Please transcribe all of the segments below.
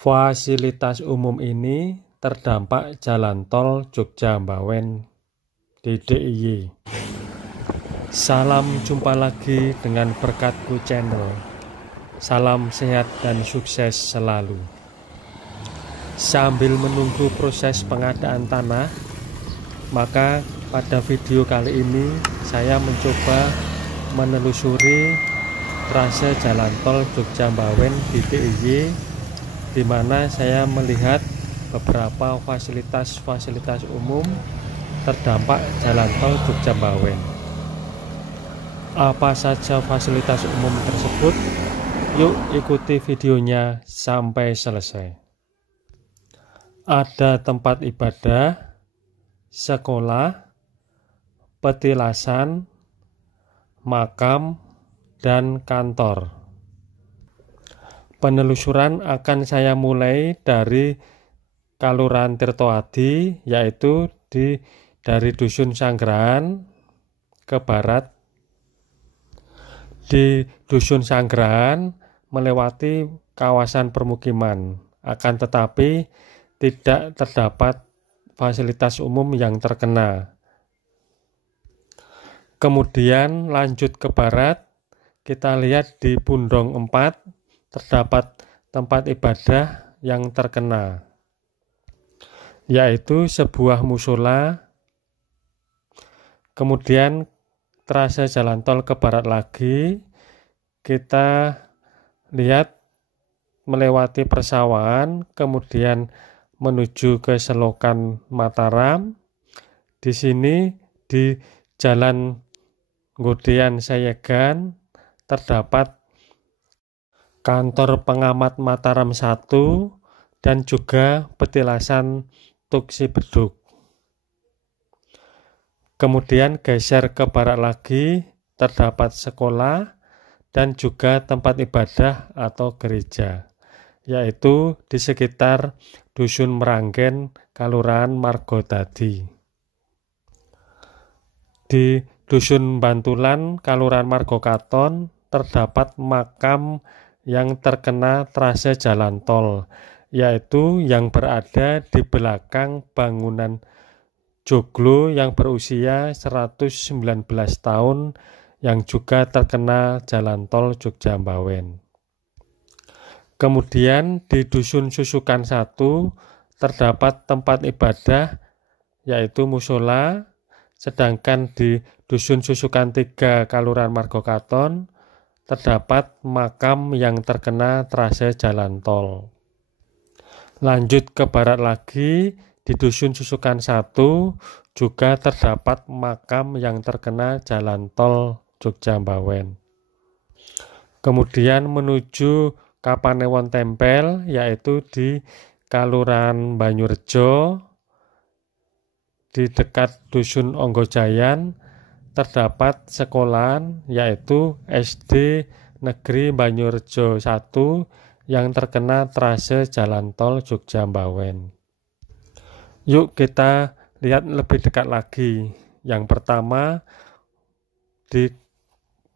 Fasilitas umum ini terdampak jalan tol Jogja-Mbawen di DIY. Salam jumpa lagi dengan Berkatku Channel. Salam sehat dan sukses selalu. Sambil menunggu proses pengadaan tanah, maka pada video kali ini saya mencoba menelusuri trase jalan tol Jogja-Mbawen di DIY, di mana saya melihat beberapa fasilitas umum terdampak jalan tol Jogja-Mbawen. Apa saja fasilitas umum tersebut? Yuk ikuti videonya sampai selesai. Ada tempat ibadah, sekolah, petilasan, makam, dan kantor. Penelusuran akan saya mulai dari Kelurahan Tirtoadi, yaitu dari Dusun Sanggrahan ke barat. Di Dusun Sanggrahan melewati kawasan permukiman, akan tetapi tidak terdapat fasilitas umum yang terkena. Kemudian lanjut ke barat, kita lihat di Pundong 4 terdapat tempat ibadah yang terkena, yaitu sebuah musola. Kemudian trase jalan tol ke barat lagi, kita lihat melewati persawahan, kemudian menuju ke Selokan Mataram. Di sini di Jalan Nggodean Sayegan terdapat kantor pengamat Mataram 1 dan juga petilasan Tuksi Beduk. Kemudian geser ke barat lagi, terdapat sekolah dan juga tempat ibadah atau gereja, yaitu di sekitar Dusun Meranggen, Kelurahan Margodadi. Di Dusun Bantulan, Kelurahan Margokaton, terdapat makam yang terkena trase jalan tol, yaitu yang berada di belakang bangunan joglo yang berusia 119 tahun yang juga terkena jalan tol Jogja-Mbawen. Kemudian di Dusun Susukan 1 terdapat tempat ibadah yaitu musola, sedangkan di Dusun Susukan 3 Kelurahan Margokaton terdapat makam yang terkena trase jalan tol. Lanjut ke barat lagi, di Dusun Susukan 1 juga terdapat makam yang terkena jalan tol Jogja-Mbawen. Kemudian menuju Kapanewon Tempel, yaitu di Kelurahan Banyurejo, di dekat Dusun Onggojayan terdapat sekolahan yaitu SD Negeri Banyurejo 1 yang terkena trase jalan tol Jogja-Mbawen. Yuk kita lihat lebih dekat lagi. Yang pertama di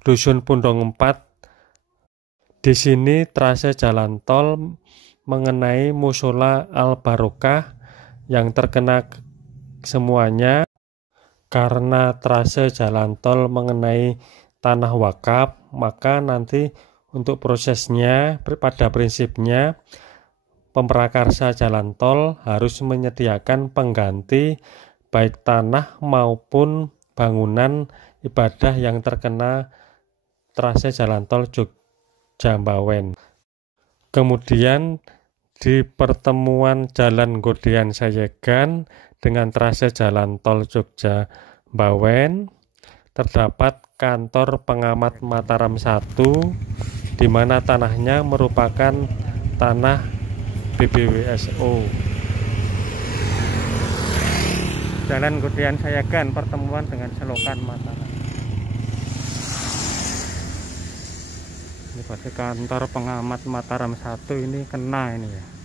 Dusun Pundong 4. Di sini trase jalan tol mengenai musola Al Barokah yang terkena semuanya karena trase jalan tol mengenai tanah wakaf, maka nanti untuk prosesnya pada prinsipnya pemrakarsa jalan tol harus menyediakan pengganti baik tanah maupun bangunan ibadah yang terkena trase jalan tol Jogja-Mbawen. Kemudian di pertemuan Jalan Nggodean Sayegan dengan trase jalan tol Jogja-Mbawen terdapat kantor pengamat Mataram 1, di mana tanahnya merupakan tanah BBWSO. Jalan Nggodean Sayegan pertemuan dengan Selokan Mataram. Ini berarti kantor pengamat Mataram 1 ini kena ini ya.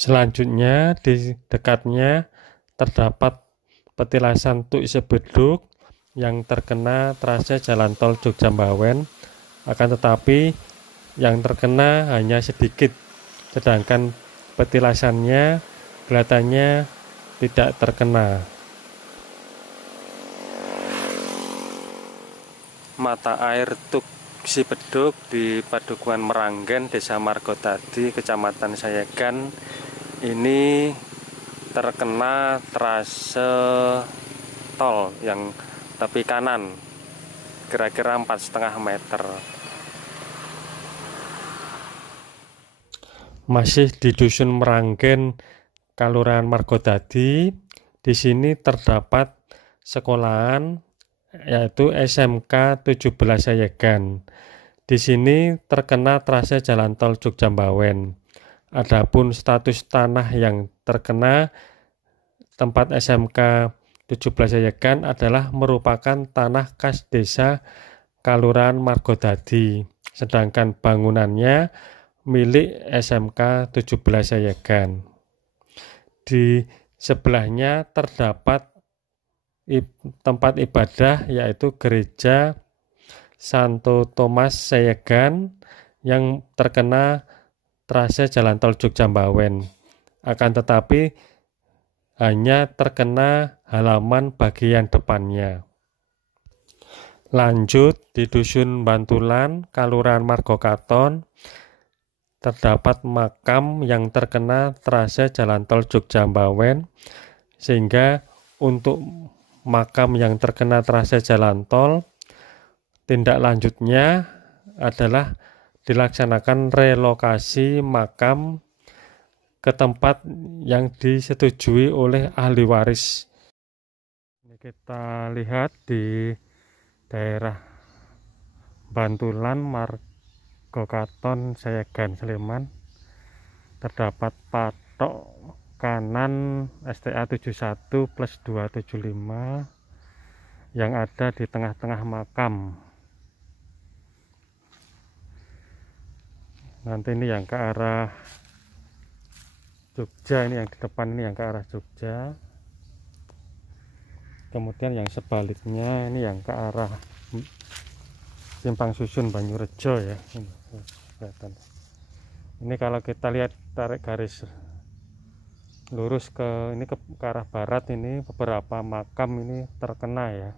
Selanjutnya di dekatnya terdapat petilasan Tuksi Beduk yang terkena trase jalan tol Jogja-Mbawen Akan tetapi yang terkena hanya sedikit, sedangkan petilasannya kelihatannya tidak terkena. Mata air Tuk Sibeduk di Padukuhan Meranggen, Desa Margotadi, Kecamatan Sayegan ini terkena trase tol yang tepi kanan, kira-kira 4,5 meter. Masih di Dusun Meranggen, Kelurahan Margotadi. Di sini terdapat sekolahan yaitu SMK 17 Sayegan. Di sini terkena trase jalan tol Jogja-Mbawen. Adapun status tanah yang terkena tempat SMK 17 Sayegan adalah merupakan tanah kas desa Kelurahan Margotadi, sedangkan bangunannya milik SMK 17 Sayegan. Di sebelahnya terdapat tempat ibadah yaitu Gereja Santo Thomas Sayegan yang terkena trase jalan tol Jogja-Mbawen. Akan tetapi hanya terkena halaman bagian depannya. Lanjut di Dusun Bantulan, Kelurahan Margokaton, terdapat makam yang terkena trase jalan tol Jogja-Mbawen, sehingga untuk makam yang terkena trase jalan tol, tindak lanjutnya adalah dilaksanakan relokasi makam ke tempat yang disetujui oleh ahli waris. Ini kita lihat di daerah Bantulan, Margokaton, Sayegan, Sleman, terdapat patok kanan STA 71 plus 275 yang ada di tengah-tengah makam. Nanti ini yang ke arah Jogja, ini yang di depan ini yang ke arah Jogja. Kemudian yang sebaliknya ini yang ke arah Simpang Susun Banyurejo ya. Ini kalau kita lihat tarik garis lurus ke arah barat, ini beberapa makam ini terkena ya.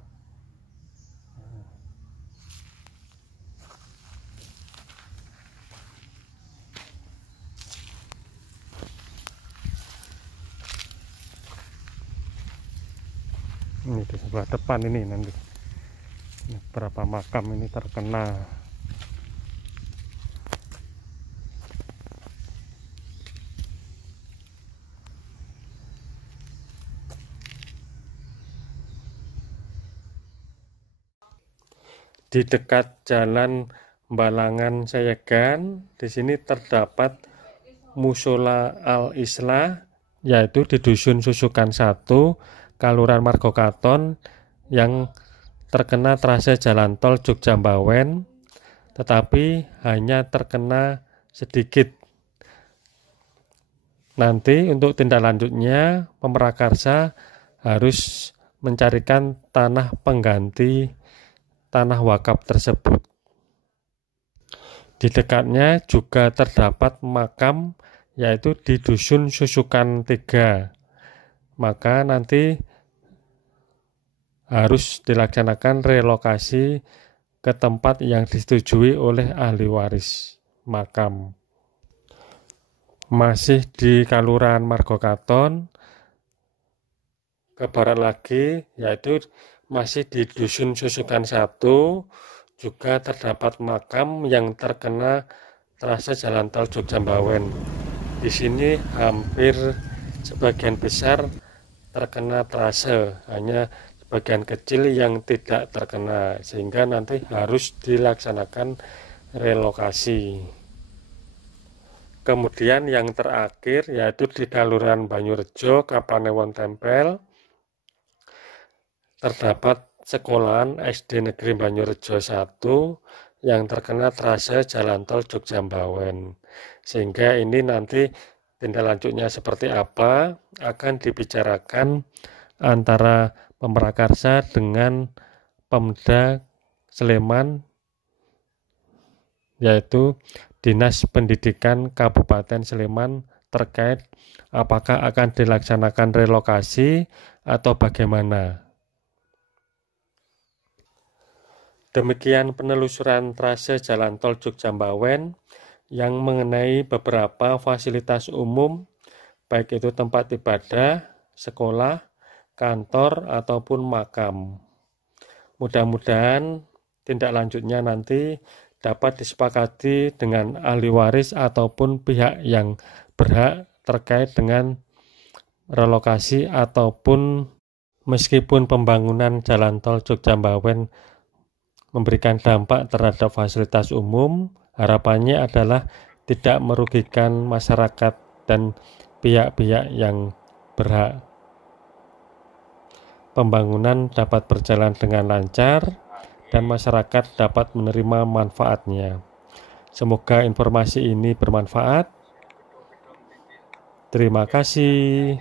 Ini di sebelah depan ini nanti beberapa makam ini terkena. Di dekat Jalan Balangan Sayegan, di sini terdapat Musola Al-Islah, yaitu di Dusun Susukan 1, Kelurahan Margokaton, yang terkena trase jalan tol Jogja-Mbawen, tetapi hanya terkena sedikit. Nanti untuk tindak lanjutnya, Pemrakarsa harus mencarikan tanah pengganti tanah wakaf tersebut. Di dekatnya juga terdapat makam yaitu di Dusun Susukan 3. Maka nanti harus dilaksanakan relokasi ke tempat yang disetujui oleh ahli waris makam. Masih di Kelurahan Margokaton, ke barat lagi yaitu masih di Dusun Susukan 1, juga terdapat makam yang terkena trase jalan tol Jogja-Mbawen. Di sini hampir sebagian besar terkena trase, hanya sebagian kecil yang tidak terkena, sehingga nanti harus dilaksanakan relokasi. Kemudian yang terakhir yaitu di Kelurahan Banyurejo, Kapanewon Tempel, terdapat sekolahan SD Negeri Banyurejo 1 yang terkena trase jalan tol Jogja-Mbawen. Sehingga ini nanti tindak lanjutnya seperti apa akan dibicarakan antara Pemrakarsa dengan Pemda Sleman yaitu Dinas Pendidikan Kabupaten Sleman terkait apakah akan dilaksanakan relokasi atau bagaimana. Demikian penelusuran trase Jalan Tol Jogja-Mbawen yang mengenai beberapa fasilitas umum, baik itu tempat ibadah, sekolah, kantor, ataupun makam. Mudah-mudahan tindak lanjutnya nanti dapat disepakati dengan ahli waris ataupun pihak yang berhak terkait dengan relokasi ataupun meskipun pembangunan Jalan Tol Jogja-Mbawen memberikan dampak terhadap fasilitas umum, harapannya adalah tidak merugikan masyarakat dan pihak-pihak yang berhak. Pembangunan dapat berjalan dengan lancar dan masyarakat dapat menerima manfaatnya. Semoga informasi ini bermanfaat. Terima kasih.